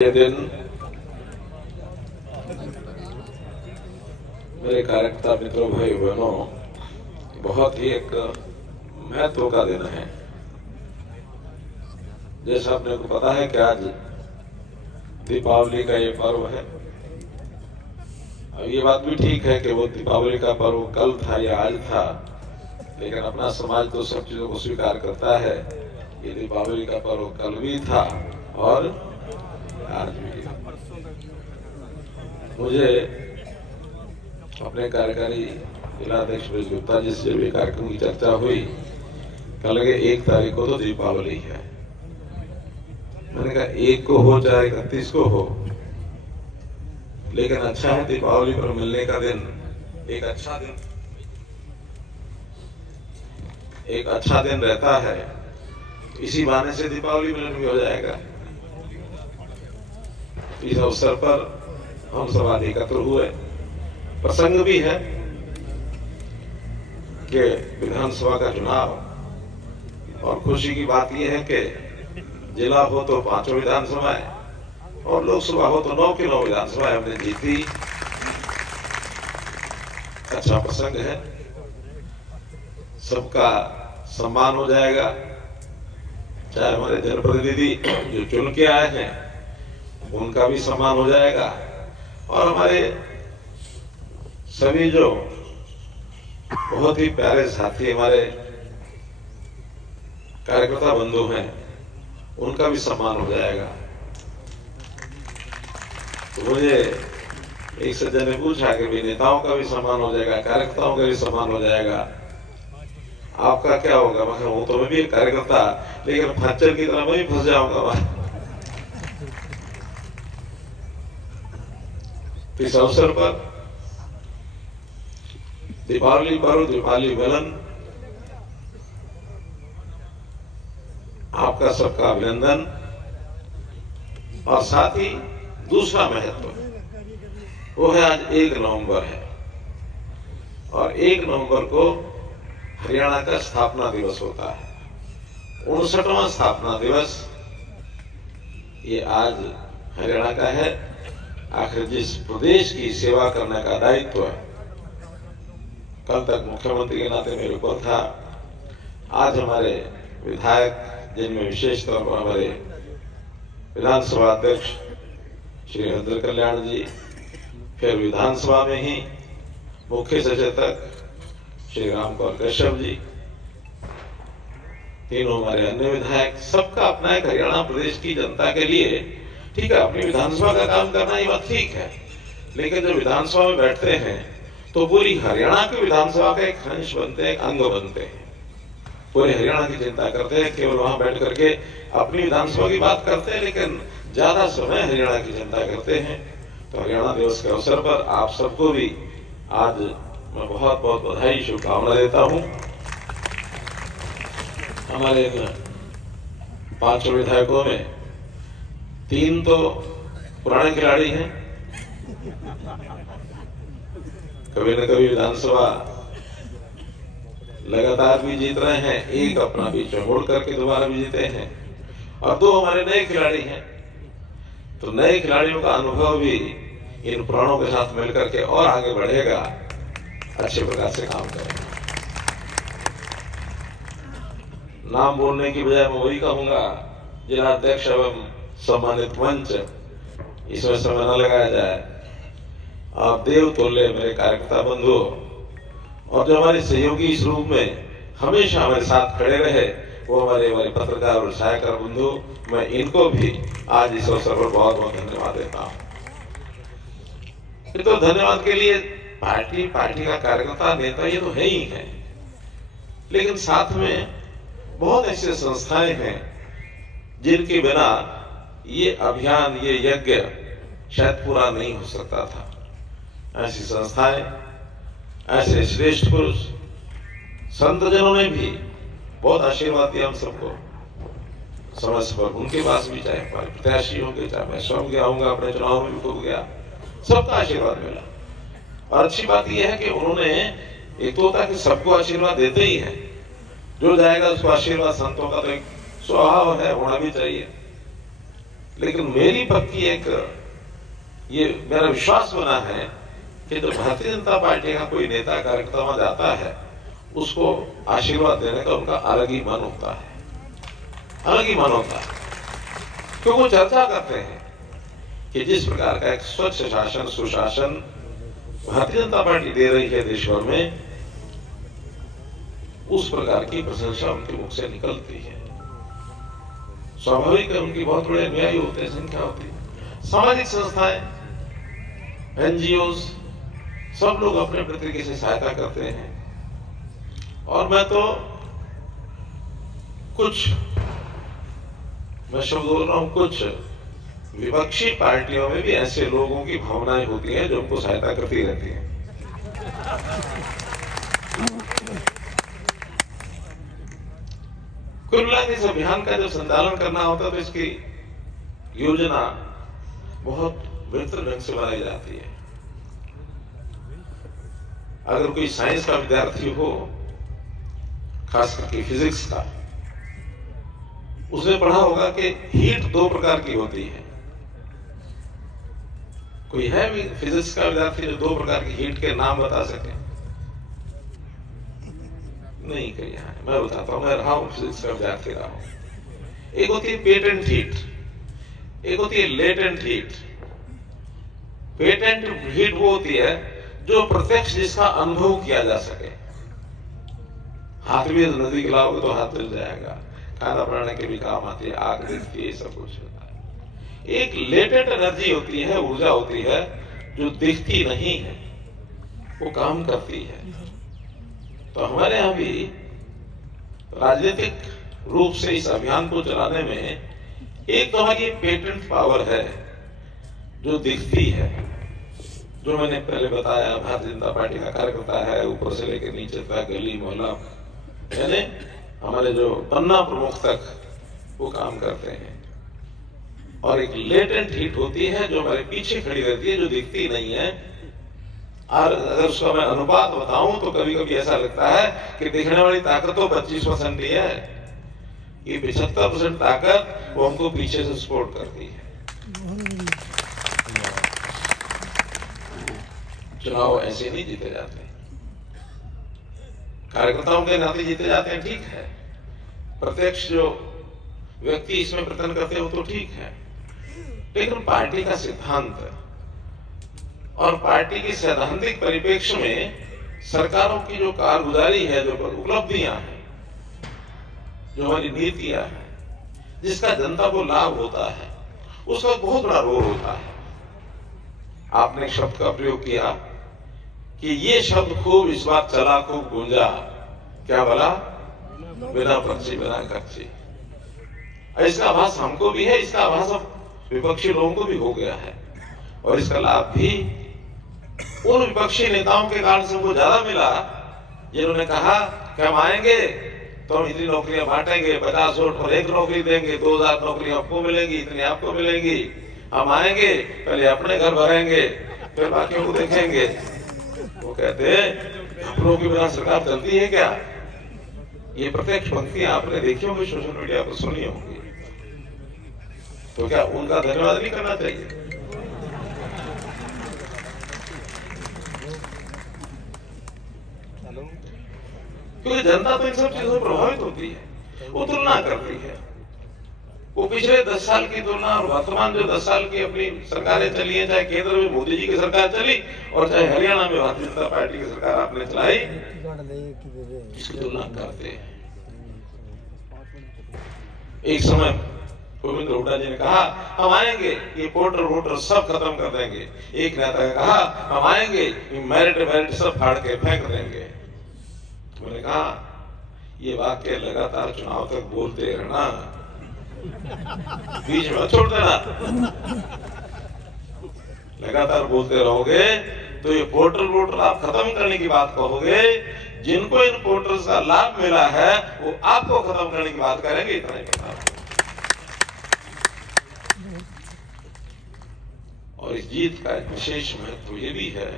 ये दिन मेरे कार्यकर्ता मित्रों भाई बहनों बहुत ही एक महत्व का दिन है। जैसा अपने को पता है कि आज दीपावली का ये पर्व है। अब ये बात भी ठीक है कि वो दीपावली का पर्व कल था या आज था, लेकिन अपना समाज तो सब चीजों को स्वीकार करता है। ये दीपावली का पर्व कल भी था और आज भी। मुझे अपने कार्यकारी जिलाध्यक्ष ब्रज गुप्ता जी से भी कार्यक्रम की चर्चा हुई। कल के 1 तारीख को तो दीपावली है। मैंने कहा 1 को हो चाहे 31 को हो, लेकिन अच्छा है दीपावली पर मिलने का दिन एक अच्छा दिन रहता है। इसी बहाने से दीपावली मिलन भी हो जाएगा। इस अवसर पर हम सब एकत्र हुए। प्रसंग भी है कि विधानसभा का चुनाव, और खुशी की बात यह है कि जिला हो तो 5 विधानसभाएं और लोकसभा हो तो 9 की 9 विधानसभाएं हमने जीती। अच्छा प्रसंग है। सबका सम्मान हो जाएगा, चाहे हमारे जनप्रतिनिधि जो चुन के आए हैं उनका भी सम्मान हो जाएगा, और हमारे सभी जो बहुत ही प्यारे साथी हमारे कार्यकर्ता बंधु हैं उनका भी सम्मान हो जाएगा। तो मुझे एक सज्जन ने पूछा कि भी नेताओं का भी सम्मान हो जाएगा, कार्यकर्ताओं का भी सम्मान हो जाएगा, आपका क्या होगा? मैं वो तो मैं भी एक कार्यकर्ता, लेकिन खच्चर की तरह मैं भी फंस जाऊंगा। इस अवसर पर दीपावली पर्व, दीपावली मिलन, आपका सबका अभिनंदन। और साथ ही दूसरा महत्व वो है आज 1 नवंबर है, और 1 नवंबर को हरियाणा का स्थापना दिवस होता है। 59वां स्थापना दिवस ये आज हरियाणा का है। आखिर जिस प्रदेश की सेवा करने का दायित्व है, कल तक मुख्यमंत्री के नाते मेरे ऊपर था। आज हमारे विधायक, जिनमें विशेष तौर पर हमारे विधानसभा अध्यक्ष श्री हरिंद्र कल्याण जी, फिर विधानसभा में ही मुख्य सचेतक श्री रामकौर कश्यप जी, तीनों हमारे अन्य विधायक, सबका अपना एक हरियाणा प्रदेश की जनता के लिए, ठीक है, अपनी विधानसभा का काम करना ये बात ठीक है, लेकिन जब विधानसभा में बैठते हैं तो पूरी हरियाणा की विधानसभा का एक अंश बनते हैं, एक अंग बनते हैं। पूरे हरियाणा की चिंता करते हैं, केवल वहां बैठ करके अपनी विधानसभा की बात करते हैं, लेकिन ज्यादा समय हरियाणा की चिंता करते हैं। तो हरियाणा दिवस के अवसर पर आप सबको भी आज मैं बहुत बहुत बधाई, शुभकामना देता हूं। हमारे 5 विधायकों में 3 तो पुराने खिलाड़ी हैं, कभी न कभी विधानसभा लगातार भी जीत रहे हैं, एक अपना बीच में मोड़ करके दोबारा भी जीते हैं, और 2 हमारे नए खिलाड़ी हैं। तो नए खिलाड़ियों का अनुभव भी इन पुराणों के साथ मिलकर के और आगे बढ़ेगा, अच्छे प्रकार से काम करेंगे। नाम बोलने की बजाय मैं वही कहूंगा, जिलाध्यक्ष एवं सम्मानित मंच, इसमें समय न लगाया जाए। आप देव तुल्य मेरे कार्यकर्ता बंधु, और जो हमारे सहयोगी इस रूप में हमेशा हमारे साथ खड़े रहे, वो हमारे पत्रकार और सहायकार बंधु, मैं इनको भी आज इस अवसर पर बहुत बहुत धन्यवाद देता हूं। तो धन्यवाद के लिए पार्टी का कार्यकर्ता, नेता ये तो है ही है, लेकिन साथ में बहुत ऐसे संस्थाएं हैं जिनके बिना ये अभियान, ये यज्ञ शायद पूरा नहीं हो सकता था। ऐसी संस्थाएं, ऐसे श्रेष्ठ पुरुष, संतजनों ने भी बहुत आशीर्वाद दिया हम सबको समय समय पर। उनके पास भी, चाहे हमारे प्रत्याशी होंगे, चाहे मैं स्वयं गया हूंगा, अपने चुनाव में भी खुद गया, सबका आशीर्वाद मिला। और अच्छी बात यह है कि उन्होंने, एक तो होता है कि सबको आशीर्वाद देते ही है, जो जाएगा उसको आशीर्वाद, संतों का तो एक स्वभाव है, होना भी चाहिए। लेकिन मेरी पक्की एक ये मेरा विश्वास बना है कि जब भारतीय जनता पार्टी का कोई नेता कार्यकर्ता वहां जाता है, उसको आशीर्वाद देने का उनका अलग ही मन होता है, अलग ही मन होता है। क्यों वो चर्चा करते हैं कि जिस प्रकार का एक स्वच्छ शासन, सुशासन भारतीय जनता पार्टी दे रही है देश भर में, उस प्रकार की प्रशंसा उनके मुख से निकलती है। स्वाभाविक है, उनकी बहुत बड़े अनुयायी होते हैं, संख्या होती है। सामाजिक संस्थाएं, एनजीओज, सब लोग अपने अपने तरीके से सहायता करते हैं। और मैं तो कुछ, मैं शब्द बोल रहा हूं, कुछ विपक्षी पार्टियों में भी ऐसे लोगों की भावनाएं होती हैं जो उनको सहायता करती रहती हैं। कुल मिलाकर इस अभियान का जब संचालन करना होता है तो इसकी योजना बहुत बेहतर ढंग से बनाई जाती है। अगर कोई साइंस का विद्यार्थी हो, खास करके फिजिक्स का, उसने पढ़ा होगा कि हीट दो प्रकार की होती है। कोई है भी फिजिक्स का विद्यार्थी जो दो प्रकार की हीट के नाम बता सके? नहीं, कहीं है। मैं बताता हूं, मैं रहा हूं, फिजिक्स का विद्यार्थी रहा हूं। एक होती है पेटेंट हीट, एक होती है लेटेंट हीट। पेटेंट हीट वो होती है जो प्रत्यक्ष जिसका अनुभव किया जा सके। हाथ भी नजदीक लाओगे तो हाथ जल जाएगा, खाना बनाने के भी काम आती है, आग दिखती है, सब कुछ होता है। एक लेटेंट एनर्जी होती है, ऊर्जा होती है जो दिखती नहीं है, वो काम करती है। तो हमारे यहां भी राजनीतिक रूप से इस अभियान को चलाने में एक तो हमारी पेटेंट पावर है जो दिखती है, जो मैंने पहले बताया, भारतीय जनता पार्टी का कार्यकर्ता है, ऊपर से लेकर नीचे तक, गली मोहल्ला, यानी हमारे जो पन्ना प्रमुख तक वो काम करते हैं। और एक लेटेंट हीट होती है जो हमारे पीछे खड़ी रहती है, जो दिखती नहीं है। और अगर उसका मैं अनुपात बताऊं तो कभी कभी ऐसा लगता है कि दिखने वाली ताकत तो 25% ही है, ये 75% ताकत वो हमको पीछे से सपोर्ट करती है। चुनाव ऐसे नहीं जीते जाते, कार्यकर्ताओं के नाते जीते जाते हैं, ठीक है। प्रत्यक्ष जो व्यक्ति इसमें प्रयत्न करते हैं वो तो ठीक है, लेकिन पार्टी का सिद्धांत और पार्टी की सैद्धांतिक परिप्रेक्ष्य में सरकारों की जो कारगुजारी है, जो उपलब्धियां हैं, जो हमारी नीतियां हैं, जिसका जनता को लाभ होता है, उसका बहुत बड़ा रोल होता है। आपने एक शब्द का प्रयोग किया कि ये शब्द खूब इस बार चला, खूब गूंजा, क्या बोला? बिना पर्ची बिना खर्ची। इसका आभास हमको भी है, इसका आभास अब विपक्षी लोगों को भी हो गया है। और इसका लाभ भी उन विपक्षी नेताओं के कारण से हमको ज्यादा मिला जिन्होंने कहा कि हम आएंगे तो हम इतनी नौकरियां बांटेंगे, 50 वोट पर एक नौकरी देंगे, 2000 नौकरी आपको मिलेंगी, इतनी आपको मिलेंगी। हम आएंगे, पहले अपने घर भरेंगे, फिर बाकियों को देखेंगे। वो कहते हैं आप लोगों के बिना सरकार चलती है क्या? ये प्रत्यक्ष पंक्तियां आपने देखी होंगी, सोशल मीडिया पर सुनी होंगी। तो क्या उनका धन्यवाद नहीं करना चाहिए? क्योंकि जनता तो इन सब चीजों से प्रभावित होती है, वो तुलना करती है। वो पिछले 10 साल की तुलना और वर्तमान जो 10 साल की अपनी सरकारें चली है, चाहे केंद्र में मोदी जी की सरकार चली और चाहे हरियाणा में भारतीय जनता पार्टी की सरकार आपने चलाई, इसकी तुलना करते हैं। एक समय गोविंद हुड्डा जी ने कहा हम आएंगे, ये पोर्टर वोटर सब खत्म कर देंगे। एक नेता ने कहा हम आएंगे, ये मेरिट सब फाड़ के फेंक देंगे। मैंने कहा ये वाक्य लगातार चुनाव तक बोलते रहना, बीच में छोड़ देना। लगातार बोलते रहोगे तो ये पोर्टल वोटर आप खत्म करने की बात कहोगे, जिनको इन पोर्टल्स का लाभ मिला है वो आपको खत्म करने की बात करेंगे। इतना ही पता। और इस जीत का एक विशेष महत्व ये भी है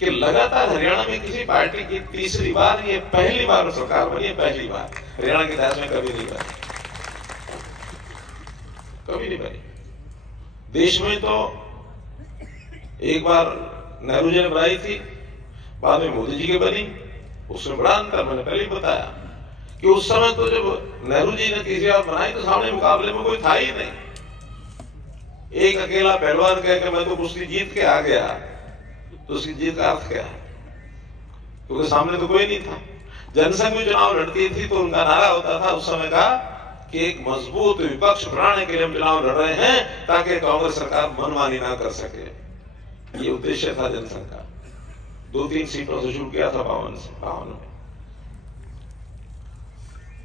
कि लगातार हरियाणा में किसी पार्टी की तीसरी बार, ये पहली बार सरकार बनी है, पहली बार हरियाणा के इतिहास में कभी नहीं बनी। कभी नहीं बनी। देश में तो एक बार नेहरू जी ने बनाई थी, बाद में मोदी जी की बनी, उसमें बड़ा अंतर मैंने पहले ही बताया कि उस समय तो जब नेहरू जी ने तीसरी बार बनाई तो सामने मुकाबले में कोई था ही नहीं। एक अकेला पहलवान कह के मैं तो कुश्ती जीत के आ गया, तो उसकी जीत का अर्थ क्या है? क्योंकि सामने तो कोई नहीं था। जनसंघ में चुनाव लड़ती थी तो उनका नारा होता था उस समय का कि एक मजबूत विपक्ष बनाने के लिए हम चुनाव लड़ रहे हैं ताकि कांग्रेस सरकार मनमानी ना कर सके। ये उद्देश्य था जनसंघ का। 2-3 सीटों से शुरू किया था 52 में।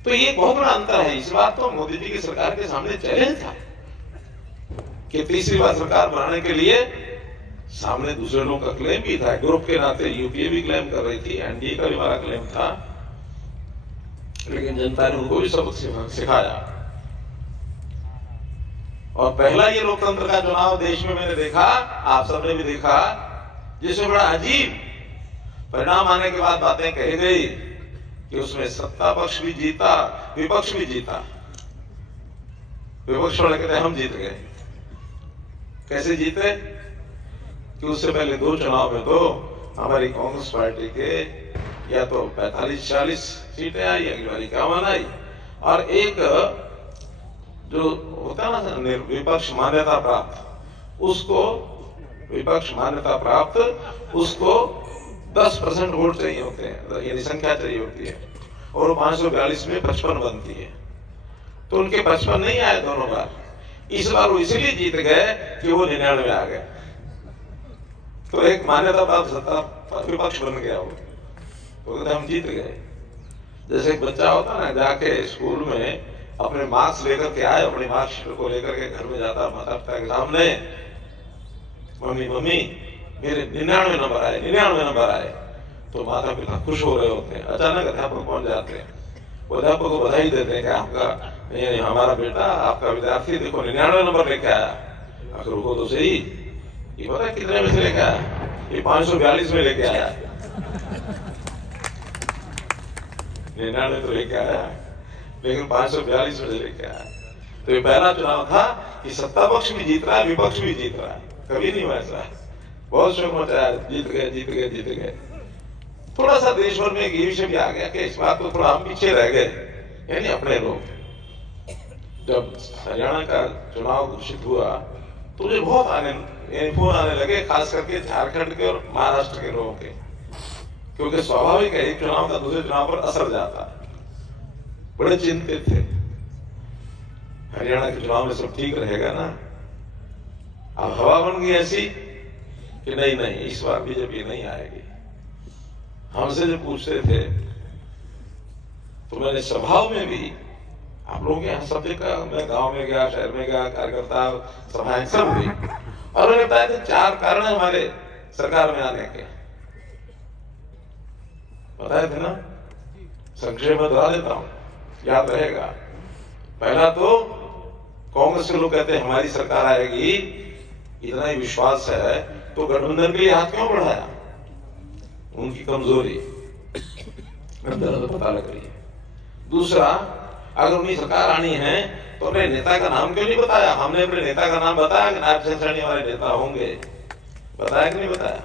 तो ये बहुत बड़ा अंतर है। इस बात तो मोदी जी की सरकार के सामने चैलेंज था कि तीसरी बार सरकार बनाने के लिए सामने दूसरे लोगों का क्लेम भी था। ग्रुप के नाते यूपीए भी क्लेम कर रही थी, एनडीए का भी हमारा क्लेम था, लेकिन जनता ने उनको भी सबक सिखाया। और पहला ये लोकतंत्र का चुनाव देश में मैंने देखा, आप सबने भी देखा, जिसमें बड़ा अजीब परिणाम आने के बाद बातें कही गई कि उसमें सत्ता पक्ष भी जीता, विपक्ष भी जीता। विपक्ष वाले कहते हम जीत गए। कैसे जीते? कि उससे पहले 2 चुनाव में तो हमारी कांग्रेस पार्टी के या तो 45-46 सीटें आई, अगली बार 51 आई, और एक जो होता है ना विपक्ष मान्यता प्राप्त, उसको विपक्ष मान्यता प्राप्त उसको 10% वोट चाहिए होते हैं, यानी संख्या चाहिए होती है, और वो 542 में 55 बनती है। तो उनके 55 नहीं आए दोनों बार। इस बार वो इसलिए जीत गए कि वो 99 आ गए। तो एक मान्यता प्राप्त सत्ता विपक्ष बन गया वो, तो कहते हम जीत गए। जैसे एक बच्चा होता ना, जाके स्कूल में अपने मार्क्स लेकर के आए, अपनी मार्कशीट को लेकर के घर में जाता, माता पिता के सामने, मम्मी मम्मी मेरे 99 नंबर आए, 99 नंबर आए। तो माता पिता खुश हो रहे होते हैं। अचानक अध्यापक पहुंच जाते हैं, अध्यापक को बधाई देते हैं कि आपका हमारा बेटा, आपका विद्यार्थी देखो 99 नंबर लेके आया। आखिर रुको तो सही, ये पता है कितने में से लेके आया? ये 542 में लेके आया। 99 तो लेके आया, लेकिन 542 में लेके आया। तो ये पहला चुनाव था कि सत्ता पक्ष भी जीत रहा है, विपक्ष भी जीत रहा है। कभी नहीं हुआ ऐसा। बहुत शोर मचाया, जीत गए जीत गए जीत गए। थोड़ा सा देश भर में ये विषय भी आ गया कि इस बात तो थोड़ा हम पीछे रह गए, यानी अपने लोग। जब हरियाणा का चुनाव घोषित हुआ तो मुझे बहुत फोन आने लगे, खास करके झारखंड के और महाराष्ट्र के लोगों के, क्योंकि स्वाभाविक है एक चुनाव का दूसरे चुनाव पर असर जाता है। बड़े चिंतित थे, हरियाणा के चुनाव में सब ठीक रहेगा ना? अब हवा बन गई ऐसी कि नहीं नहीं इस बार बीजेपी नहीं आएगी। हमसे जो पूछते थे तो मैंने सभाओं में भी, आप लोगों के यहाँ सब जगह, मैं गांव में गया, शहर में गया, कार्यकर्ता सभाएं सब हुई, और मैंने बताया थे 4 कारण हमारे सरकार में आने के, बताए थे ना। संक्षेप में दोहरा देता हूं, याद रहेगा। पहला तो कांग्रेस के लोग कहते हैं हमारी सरकार आएगी, इतना ही विश्वास है तो गठबंधन के लिए हाथ क्यों बढ़ाया? उनकी कमजोरी अंदर पता लग रही है। दूसरा, अगर उनकी सरकार आनी है तो अपने नेता का नाम क्यों नहीं बताया? हमने अपने नेता का नाम बताया कि नायब सेनानी हमारे नेता होंगे, बताया कि नहीं बताया?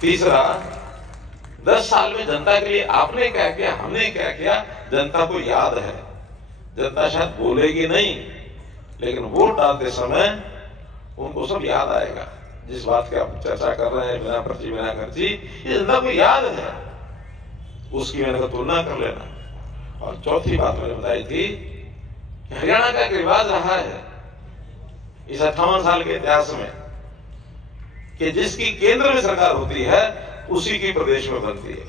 तीसरा, 10 साल में जनता के लिए आपने क्या किया, हमने क्या किया, जनता को याद है। जनता शायद बोलेगी नहीं, लेकिन वोट डालते समय उनको सब याद आएगा। जिस बात की आप चर्चा कर रहे हैं, बिना पर्ची बिना खर्ची, ये जनता को याद है, उसकी मैंने तुलना कर लेना। और चौथी बात मैंने बताई थी कि हरियाणा का एक रिवाज रहा है इस 58 साल के इतिहास में कि जिसकी केंद्र में सरकार होती है उसी की प्रदेश में बनती है।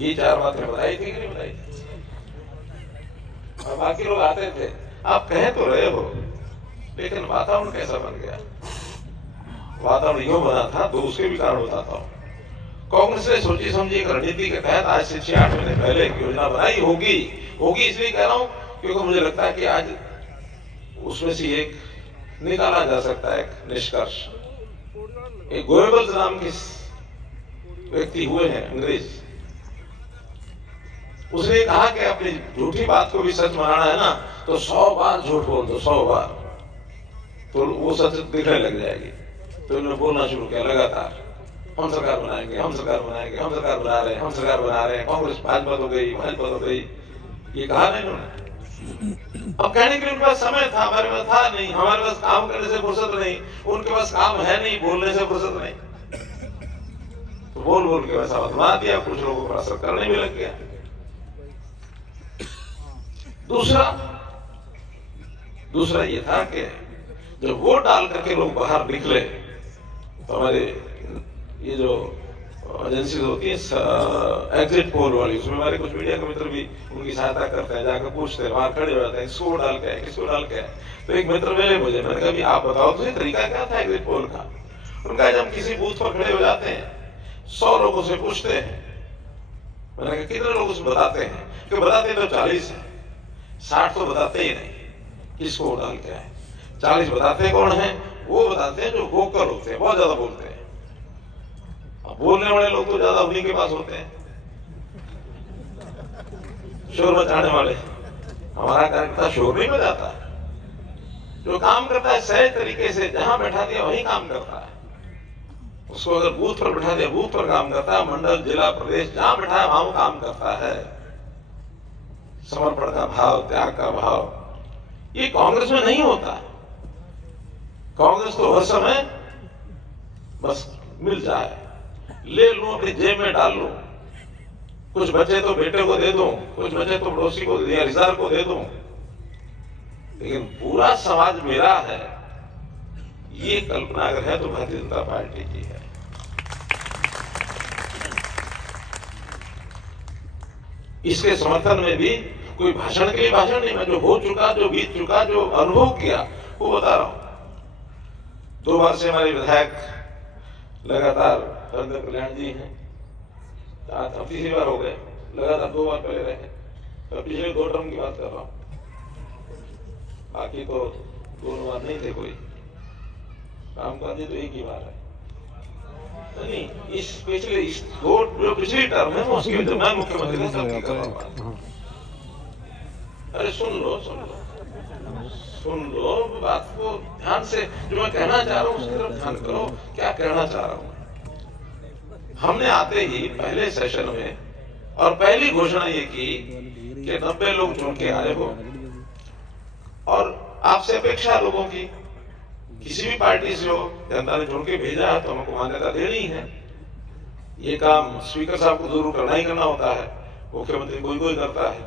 ये 4 बातें बताई थी कि नहीं बताई थी? और बाकी लोग आते थे, आप कह तो रहे हो, लेकिन वातावरण कैसा बन गया? वातावरण यूं बना था, तो उसके भी कारण बताता हूं। कांग्रेस ने सोची समझी एक रणनीति के तहत आज से 6-8 महीने पहले एक योजना बनाई होगी इसलिए कह रहा हूं क्योंकि मुझे लगता है कि आज उसमें से एक निकाला जा सकता है, एक निष्कर्ष। एक गोएबल्स नाम के व्यक्ति हुए हैं अंग्रेज, उसने कहा कि अपनी झूठी बात को भी सच बनाना है ना तो 100 बार झूठ बोल दो, 100 बार, तो वो सच दिखने लग जाएगी। तो उन्होंने बोलना शुरू किया लगातार, हम सरकार बनाएंगे, हम सरकार बनाएंगे, हम सरकार बना रहे हैं, हम सरकार बना रहे हैं, कांग्रेस भाजपा तो गई, भाजपा तो गई, ये कहा नहीं उन्होंने। अब कहने के लिए उनके पास समय था, हमारे पास था नहीं, हमारे पास काम करने से फुर्सत नहीं, उनके पास काम है नहीं, बोलने से फुर्सत नहीं, तो बोल बोल के वैसा बना दिया, कुछ लोगों पर असर करने भी लग गया। दूसरा ये था कि जब वोट डाल करके लोग बाहर निकले तो हमारे ये जो एजेंसी होती है एग्जिट पोल वाली, उसमें हमारे कुछ मीडिया के मित्र भी उनकी सहायता करते हैं, जाकर पूछते हैं, वहां खड़े हो जाते हैं, किसको डाल के है, किसको डाल के है। तो एक मित्र मिले मुझे, मैंने कहा भी आप बताओ तो ये तरीका क्या था एग्जिट पोल का। उनका जब हम किसी बूथ पर खड़े हो जाते हैं 100 लोगों से पूछते हैं, मैंने कहा कितने लोग उसमें बताते हैं, कि बताते तो 40 है, 60 तो बताते ही नहीं किसको डाल के है। 40 बताते कौन है, वो बताते हैं जो वोकल होते हैं, बहुत ज्यादा बोलते हैं। अब बोलने वाले लोग तो ज्यादा उन्हीं के पास होते हैं, शोर मचाने वाले। हमारा कार्यकर्ता शोर नहीं मचाता, जो काम करता है सही तरीके से, जहां बैठा दिया वहीं काम करता है। उसको अगर बूथ पर बैठा दिया बूथ पर काम करता है, मंडल जिला प्रदेश जहां बैठा है वहां वो काम करता है। समर्पण का भाव, त्याग का भाव, ये कांग्रेस में नहीं होता। कांग्रेस तो हर समय बस मिल जाए, ले लूं, अपनी जेब में डाल लूं, कुछ बचे तो बेटे को दे दूं, कुछ बचे तो पड़ोसी को या रिश्तेदार को दे दूं, लेकिन पूरा समाज मेरा है, ये कल्पना अगर है तो भारतीय जनता पार्टी की है। इसके समर्थन में भी कोई भाषण के लिए भाषण नहीं, मैं जो हो चुका, जो बीत चुका, जो अनुभव किया वो बता रहा हूं। 2 बार से हमारे विधायक लगातार हरदर कल्याण जी हैं, अब तीसरी बार हो गए, लगातार 2 बार पहले रहे, तो पिछले 2 टर्म की बात कर रहा हूं, बाकी तो 2 बार नहीं थे। कोई कामकाज तो एक ही बार है, नहीं इस पिछले जो पिछली टर्म है उसकी वजह मैं मुख्यमंत्री सबकी कर रहा हूं। अरे सुन लो बात को ध्यान से, जो मैं कहना चाह रहा हूं उसकी तरफ ध्यान करो, क्या कहना चाह रहा हूं। हमने आते ही पहले सेशन में और पहली घोषणा ये की कि 90 लोग चुन के आए हो, और आपसे अपेक्षा लोगों की, किसी भी पार्टी से हो, जनता ने चुन के भेजा है तो हमको मान्यता देनी है। ये काम स्पीकर साहब को जरूर करना ही करना होता है, मुख्यमंत्री कोई करता है,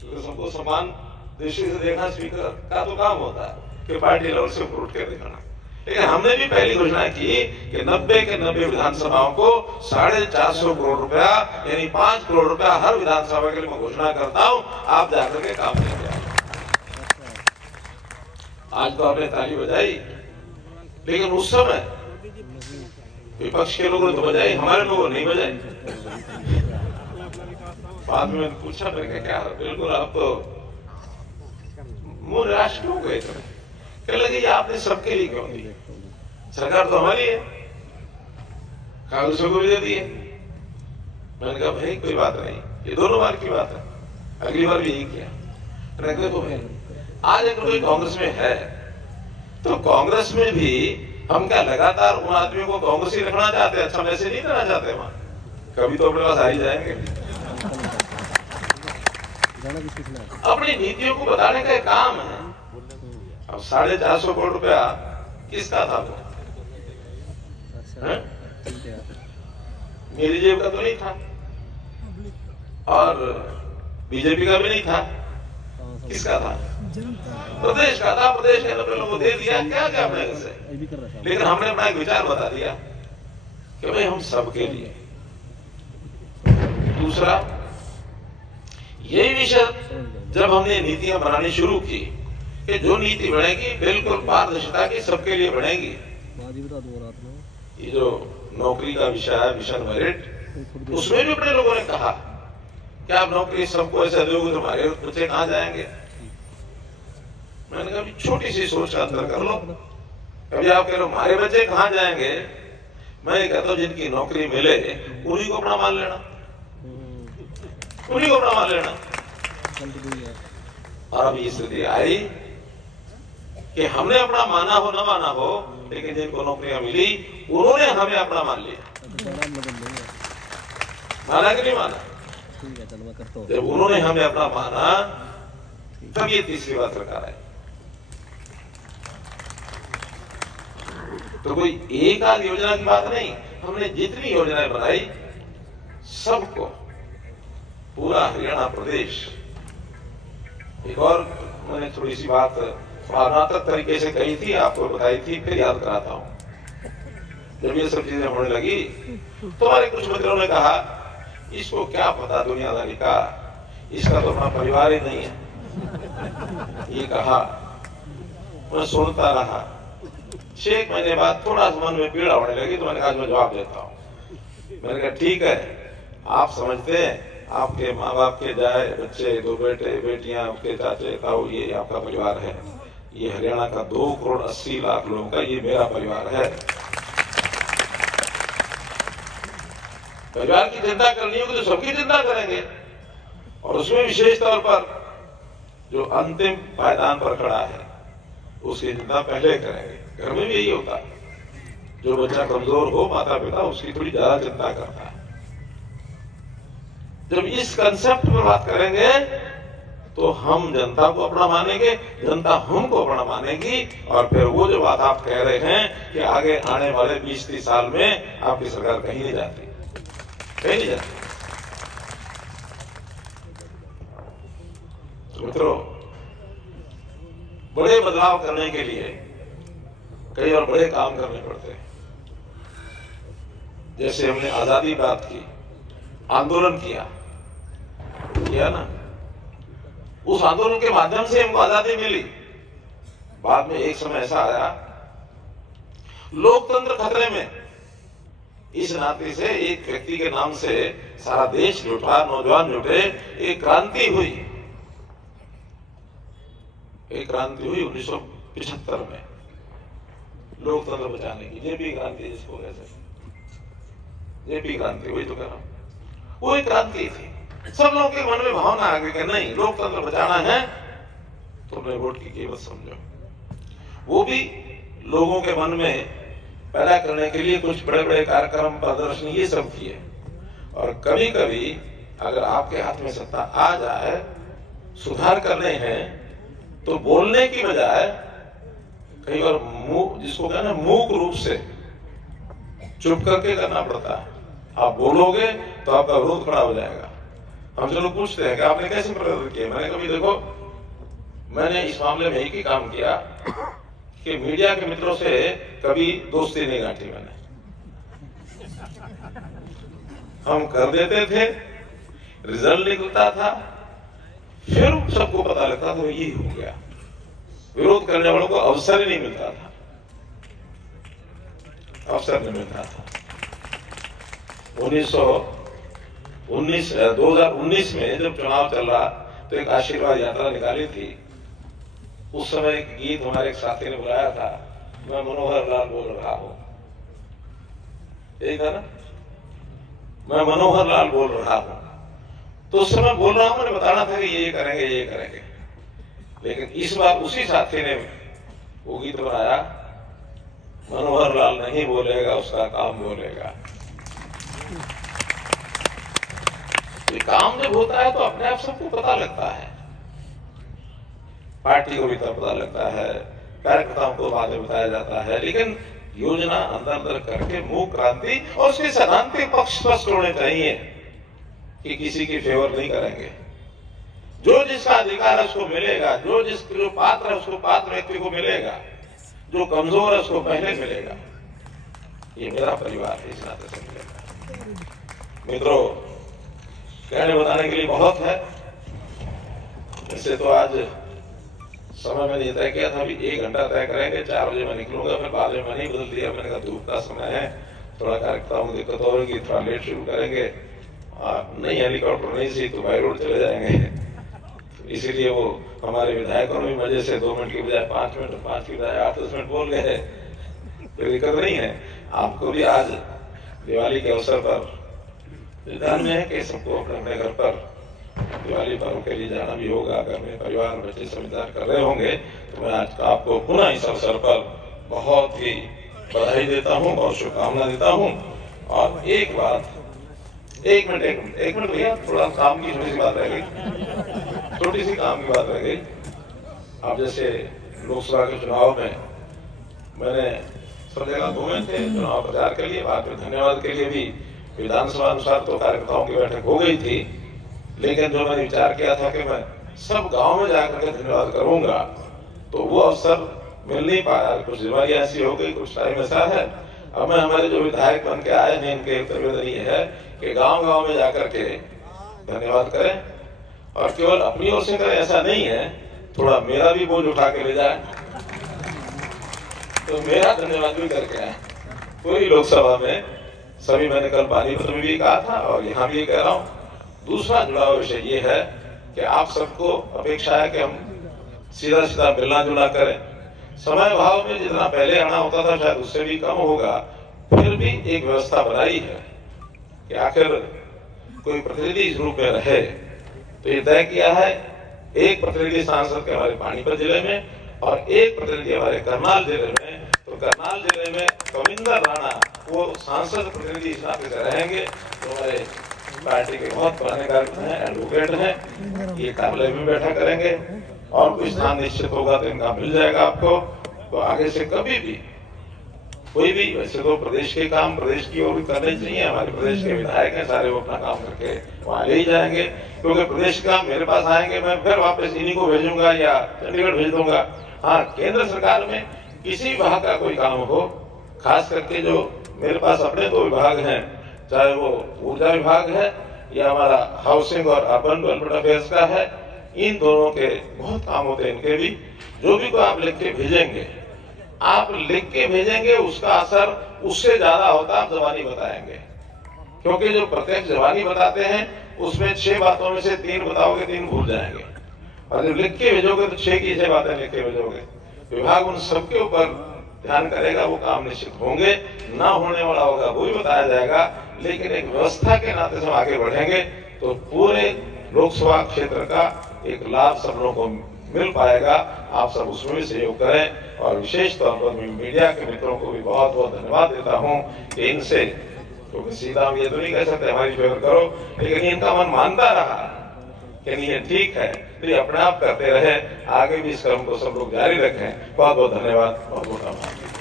क्योंकि सबको समान दृष्टि से देखना स्पीकर का तो काम होता है कि पार्टी लेवल से ऊपर उठ के देखना। लेकिन हमने भी पहली घोषणा की कि 90 के 90 विधानसभाओं को 450 करोड़ रुपया, यानी 5 करोड़ रुपया हर विधानसभा के लिए मैं घोषणा करता हूं, आप जाकर के काम लेके आओ। आज तो आपने ताली बजाई, लेकिन उस समय विपक्ष के लोगों ने तो बजाई, हमारे लोगों ने नहीं बजाई। बाद में पूछा मैंने क्या, बिल्कुल आप तो मुंह निराश क्यों गए थे? कहने लगे ये आपने सबके लिए क्यों दी, सरकार तो हमारी है, कांग्रेस को भी दे दी है। मैंने कहा भाई कोई बात नहीं, ये 2 बार की बात है, अगली बार भी यही किया। देखो भाई आज अगर कोई कांग्रेस में है तो कांग्रेस में भी हम क्या लगातार उन आदमियों को कांग्रेस ही रखना चाहते हैं, अच्छा मैसेज नहीं देना चाहते वहां, कभी तो अपने पास आ ही जाएंगे। अपनी नीतियों को बताने का काम है। अब 450 करोड़ रुपया किसका था वो? मेरी जेब का तो नहीं था और बीजेपी का भी नहीं था, किसका था? प्रदेश का था। प्रदेश के 90 लोगों को दे दिया, क्या क्या अपने से, लेकिन हमने अपना एक विचार बता दिया कि भाई हम सबके लिए। दूसरा यही विषय जब हमने नीतियां बनानी शुरू की कि जो नीति बनेगी बिल्कुल पारदर्शिता की, सबके लिए बनेगी। ये जो नौकरी का विषय है, मिशन मेरिट, उसमें भी अपने लोगों ने कहा कि आप नौकरी सबको ऐसे दोगे तो हमारे बच्चे कहां जाएंगे। मैंने कहा छोटी सी सोच का अंतर कर लो, कभी आप कह रहे हो हमारे बच्चे कहां जाएंगे, मैं कहता हूं जिनकी नौकरी मिले उन्हीं को अपना मान लेना। उन्हीं को अपना मान लेना। और अब ये स्थिति आई कि हमने अपना माना हो न माना हो, लेकिन जिनको नौकरियां मिली उन्होंने हमें अपना मान लिया। माना कि नहीं माना? जब उन्होंने हमें अपना माना तब ये तीसरी बात सरकार है। तो कोई एक आध योजना की बात नहीं, हमने जितनी योजनाएं बनाई सबको, पूरा हरियाणा प्रदेश। एक और मैंने थोड़ी सी बात भावनात्मक तरीके से कही थी, आपको बताई थी, फिर याद कराता हूं। जब ये सब चीजें होने लगी तो हमारे कुछ मित्रों ने कहा इसको क्या पता दुनियादारी का, इसका तो अपना परिवार ही नहीं है। ये कहा, मैं सुनता रहा। 6 महीने बाद थोड़ा सा मन में पीड़ा होने लगी तो मैंने कहा मैं जवाब देता हूं। मैंने कहा ठीक है, आप समझते हैं आपके माँ बाप के जाए बच्चे, 2 बेटे बेटियां, आपके चाचे ताऊ, ये आपका परिवार है। ये हरियाणा का 2,80,00,000 लोगों का ये मेरा परिवार है। परिवार की चिंता करनी होगी तो सबकी चिंता करेंगे, और उसमें विशेष तौर पर जो अंतिम पायदान पर खड़ा है उसकी चिंता पहले करेंगे। घर में भी यही होता है, जो बच्चा कमजोर हो माता पिता उसकी थोड़ी ज्यादा चिंता करता है। जब इस कंसेप्ट पर बात करेंगे तो हम जनता को अपना मानेंगे, जनता हमको अपना मानेगी, और फिर वो जो बात आप कह रहे हैं कि आगे आने वाले 20-30 साल में आपकी सरकार कहीं नहीं जाती, कहीं नहीं जाती। तो मित्रों, बड़े बदलाव करने के लिए कई और बड़े काम करने पड़ते हैं। जैसे हमने आजादी प्राप्त की, आंदोलन किया ना, उस आंदोलन के माध्यम से हमको आजादी मिली। बाद में एक समय ऐसा आया लोकतंत्र खतरे में, इस नाते से एक व्यक्ति के नाम से सारा देश जुटा, नौजवान जुटे, एक क्रांति हुई। एक क्रांति हुई 1975 में लोकतंत्र बचाने की, जेपी क्रांति जिसको कहते हैं, जेपी क्रांति, वही तो कह रहा हूं, वो एक क्रांति थी। सब लोगों के मन में भावना आ गई कि नहीं, लोकतंत्र बचाना है तो अपने वोट की कीमत समझो। वो भी लोगों के मन में पैदा करने के लिए कुछ बड़े बड़े कार्यक्रम, प्रदर्शन, ये सब किए। और कभी कभी अगर आपके हाथ में सत्ता आ जाए, सुधार करने हैं, तो बोलने की बजाय कई बार जिसको कहना मूक रूप से चुप करके करना पड़ता है। आप बोलोगे तो आपका विरोध खड़ा हो जाएगा। हमसे लोग पूछते हैं कि आपने कैसे प्रदर्शन किया। मैंने कभी देखो, मैंने इस मामले में एक ही काम किया कि मीडिया के मित्रों से कभी दोस्ती नहीं गांठी मैंने। हम कर देते थे, रिजल्ट निकलता था, फिर सबको पता लगता था ये हो गया। विरोध करने वालों को अवसर ही नहीं मिलता था, अवसर नहीं मिलता था। 2019 में जब चुनाव चल रहा तो एक आशीर्वाद यात्रा निकाली थी। उस समय एक गीत हमारे एक साथी ने बुलाया था, मैं मनोहर लाल बोल रहा हूं, यही था ना, मैं मनोहर लाल बोल रहा हूं। तो उस समय बोल रहा हूं, मैंने बताना था कि ये करेंगे, ये करेंगे। लेकिन इस बार उसी साथी ने वो गीत बनाया, मनोहर लाल नहीं बोलेगा, उसका काम बोलेगा। ये काम जब होता है तो अपने आप सबको पता लगता है, पार्टी को भी तब पता लगता है, कार्यकर्ताओं को बाद में बताया जाता है। लेकिन योजना अंदर अंदर करके मूक क्रांति, और उसके सैद्धांतिक पक्ष स्पष्ट होने चाहिए कि किसी की फेवर नहीं करेंगे। जो जिसका अधिकार है उसको मिलेगा, जो पात्र है उसको पात्र व्यक्ति को मिलेगा, जो कमजोर है उसको पहले मिलेगा। ये मेरा परिवार है, इस नाते से मिलेगा। मित्रों, कहने बताने के लिए बहुत है। वैसे तो आज समय मैंने तय किया था, अभी 1 घंटा तय करेंगे, 4 बजे मैं निकलूंगा, फिर बाद में नहीं बदल दिया। मैंने कहा धूप का समय है, थोड़ा कार्यकर्ताओं को दिक्कत होगी, थोड़ा लेट शुरू करेंगे। नहीं हेलीकॉप्टर नहीं सी तो बाई रोड चले जाएंगे। इसीलिए वो हमारे विधायकों ने भी मजे से 2 मिनट की बजाय 5 मिनट, 5 की बजाय 8-10 मिनट बोल गए। कोई दिक्कत नहीं है। आपको भी आज दिवाली के अवसर पर ध्यान में है कि सबको अपने अपने घर पर दिवाली पर्व के लिए जाना भी होगा। अगर मेरे परिवार बच्चे सब इंतजार कर रहे होंगे तो मैं आज आपको पुनः इस अवसर पर बहुत ही बधाई देता हूँ और शुभकामना देता हूँ। और एक बात, एक मिनट भैया, थोड़ा काम की छोटी सी बात रह गई, छोटी सी काम की बात रह गई। अब जैसे लोकसभा के चुनाव में मैंने सब जगह घूमे थे चुनाव प्रचार के लिए, बाद में धन्यवाद के लिए भी विधानसभा अनुसार तो कार्यकर्ताओं की बैठक हो गई थी, लेकिन जो मैंने विचार किया था कि मैं सब गांव में जाकर के धन्यवाद करूंगा, तो वो अवसर मिल नहीं पाया। कुछ जिम्मेदारी ऐसी हो गई, कुछ टाइम ऐसा है। अब मैं हमारे जो विधायक बन के आए हैं, इनके निवेदन ये है कि गांव गांव में जाकर के धन्यवाद करें, और केवल अपनी ओर से करें ऐसा नहीं है, थोड़ा मेरा भी बोझ उठा के ले जाए, तो मेरा धन्यवाद भी करके आए पूरी लोकसभा में। सभी मैंने कल पानीपत में भी कहा था और यहाँ भी कह रहा हूँ। दूसरा जुड़ा हुआ विषय ये है कि आप सबको अपेक्षा है कि हम सीधा सीधा मिलना जुलना करें। समय भाव में जितना पहले आना होता था शायद उससे भी कम होगा, फिर भी एक व्यवस्था बनाई है कि आखिर कोई प्रतिनिधि इस रूप में रहे। तो ये तय किया है, एक प्रतिनिधि सांसद के हमारे पानीपत जिले में और एक प्रतिनिधि हमारे करनाल जिले में। तो करनाल जिले में कविंदर राणा वो सांसद प्रतिनिधि इस नाते से रहेंगे, तो हमारे पार्टी के बहुत पुराने कार्यकर्ता हैं, एडवोकेट हैं, ये कार्यालय में बैठा करेंगे और कोई स्थान निश्चित होगा तो इनका मिल जाएगा आपको। तो आगे से कभी भी कोई भी, वैसे तो प्रदेश के काम प्रदेश की ओर करने चाहिए, हमारे प्रदेश के विधायक हैं सारे, वो अपना काम करके वहां ले ही जाएंगे, क्योंकि प्रदेश का मेरे पास आएंगे, मैं फिर वापस इन्हीं को भेजूंगा या चंडीगढ़ भेज दूंगा। हाँ, केंद्र सरकार में किसी विभाग का कोई काम हो, खास करके जो मेरे पास अपने दो विभाग हैं, चाहे वो ऊर्जा विभाग है या हमारा हाउसिंग और अर्बन डेवलपमेंट अफेयर्स का है, इन दोनों के बहुत काम होते हैं इनके भी। जो भी को आप लिख के भेजेंगे, आप लिख के भेजेंगे, उसका असर उससे ज्यादा होता आप जबानी बताएंगे, क्योंकि जो प्रत्यक्ष जबानी बताते हैं उसमें 6 बातों में से 3 बताओगे, 3 भूल जाएंगे, और जब लिख के भेजोगे तो 6 की 6 बातें लिख के भेजोगे। विभाग उन सबके ऊपर ध्यान करेगा, वो काम निश्चित होंगे, ना होने वाला होगा वो भी बताया जाएगा, लेकिन एक व्यवस्था के नाते से हम आगे बढ़ेंगे तो पूरे लोकसभा क्षेत्र का एक लाभ सब लोगों को मिल पाएगा। आप सब उसमें भी सहयोग करें, और विशेष तौर पर मैं मीडिया के मित्रों को भी बहुत बहुत धन्यवाद देता हूं कि इनसे, क्योंकि सीधा हम ये तो नहीं कह सकते हमारी फेवर करो, लेकिन इनका मन मानता रहा कि नहीं ये ठीक है, तो ये अपने आप करते रहे। आगे भी इस क्रम को सब लोग जारी रखें। बहुत बहुत धन्यवाद, बहुत बहुत आभार।